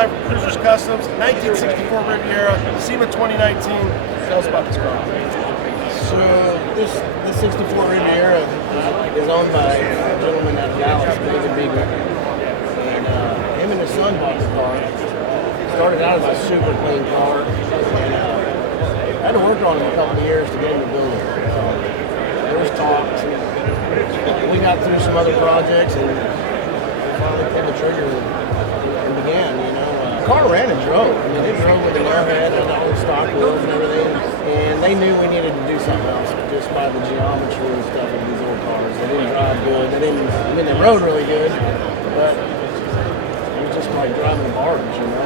Brian from Cruzers Customs, 1964 Riviera, SEMA 2019. Tell us about this car. So this 64 Riviera is owned by a gentleman out of Dallas, David Beagle. And him and his son bought the car. Started out as a super clean car. And I had to work on him a couple of years to get him to build it. There was talks. We got through some other projects and finally pulled the trigger and began, you know. The car ran and drove. I mean, it drove with an airhead and all the stock wheels and everything. And they knew we needed to do something else just by the geometry and stuff of these old cars. They didn't drive good. They rode really good, but it was just like driving a barge, you know.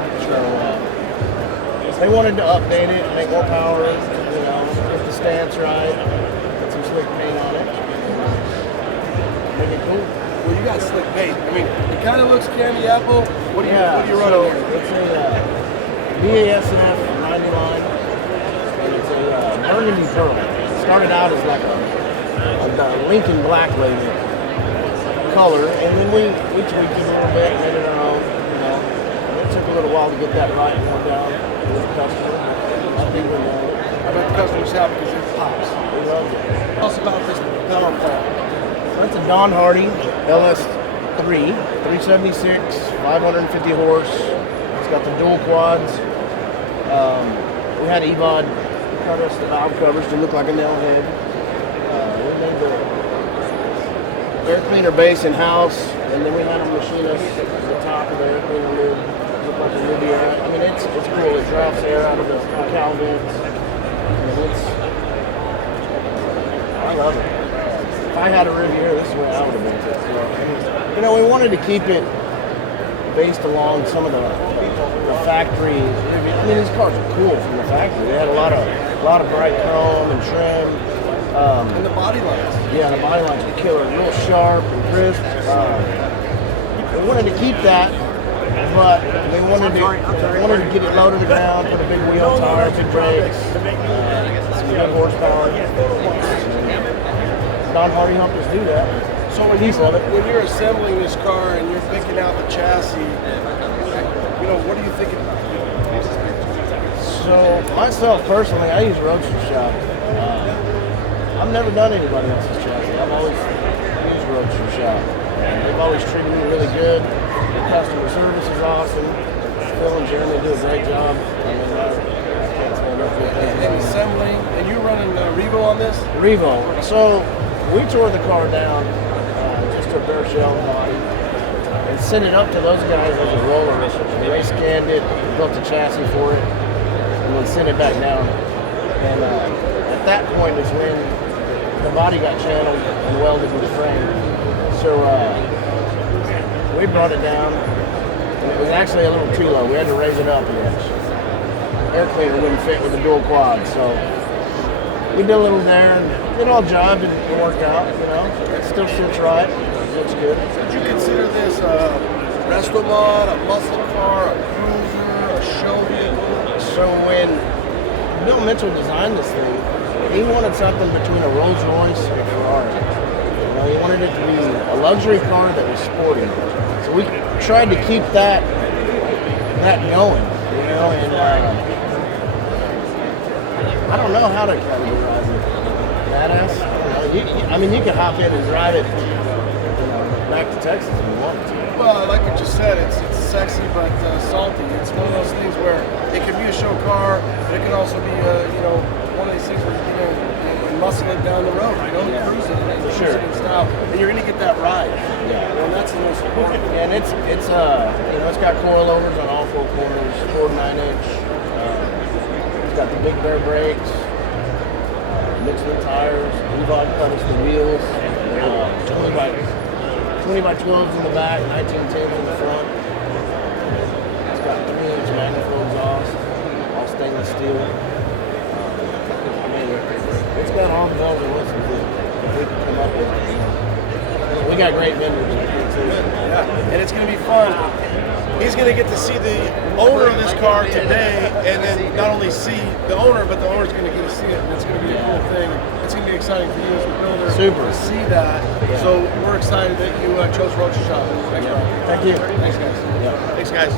So they wanted to update it, make more power, you know, get the stance right, put some slick paint on it, make it cool. Well, you got slick paint. I mean, it kind of looks candy apple. What do you running so here? it's a BASF 99. It's a burgundy pearl. It started out as like a Lincoln black label color, and then we tweaked it a little bit, made it our own. You know, it took a little while to get that right and work out with the customer. People know it. I bet the customers happy because it pops. We love it. Tell us about this power plant. That's a Don Hardy LS3, 376, 550 horse. It's got the dual quads. We had Evod cut us the valve covers to look like a nail head. We made the air cleaner base in-house, and then we had them machine us the top of the air cleaner lid. Look like a Riviera. I mean, it's cool. It drafts air out of the cowl vents. I love it. If I had a Riviera, this is where I would have been. So, you know, we wanted to keep it based along some of the factory. I mean, these cars are cool from the factory. They had a lot of bright chrome and trim. And the body lines. Yeah, the body lines are killer, real sharp and crisp. We wanted to keep that, but they wanted to get it low to the ground, put a big wheel tire, big brakes, some good horsepower. Don Hardy helped us do that. So when you're assembling this car and you're picking out the chassis, you know, what are you thinking about? So myself personally, I use Roadster Shop. I've never done anybody else's chassis. I've always used Roadster Shop. They've always treated me really good. The customer service is awesome. Phil and Jeremy do a great job. I mean, I can't stand up with that. And assembling, and you're running REVO on this? REVO. So we tore the car down just to a bare shell body and sent it up to those guys as a roller. They scanned it, built a chassis for it, and then sent it back down. And at that point is when the body got channeled and welded with the frame. So we brought it down, and it was actually a little too low. We had to raise it up an inch. Air cleaner wouldn't fit with the dual quad, so we did a little there, and it all jived and it worked out, you know. It still sits right, it looks good. Would you consider this a resto mod, a muscle car, a cruiser, a show vehicle? So when Bill Mitchell designed this thing, he wanted something between a Rolls Royce and a Ferrari. You know, he wanted it to be a luxury car that was sporty. So we tried to keep that going, you know, and I don't know how to categorize it. Badass? I mean, you could hop in and drive it, you know, back to Texas if you want to. Well, like what you said, it's sexy but salty. It's one of those things where it can be a show car, but it can also be, you know, one of these things where you can muscle it down the road, you know, cruising and style, and you're going to get that ride. Yeah, and that's the most important. And it's you know, it's got coilovers on all four corners, 4 to 9 inch. It's got the big Baer Brakes, Michelin tires, Evod cut us the wheels, 20 by 12s in the back, 1910s in the front. It's got 3-inch manifold exhaust, all stainless steel. I mean, it's got all the bells and whistles that we can come up with. We got great vendors too. Yeah, and it's going to be fun. He's going to get to see the owner of this car today, and then not only see the owner, but the owner's going to get to see it, and it's going to be a cool thing. It's going to be exciting for you as the builder to see that. Yeah. So we're excited that you chose Roadster Shop. Thanks, Thank you. Thanks, guys. Yeah. Thanks, guys.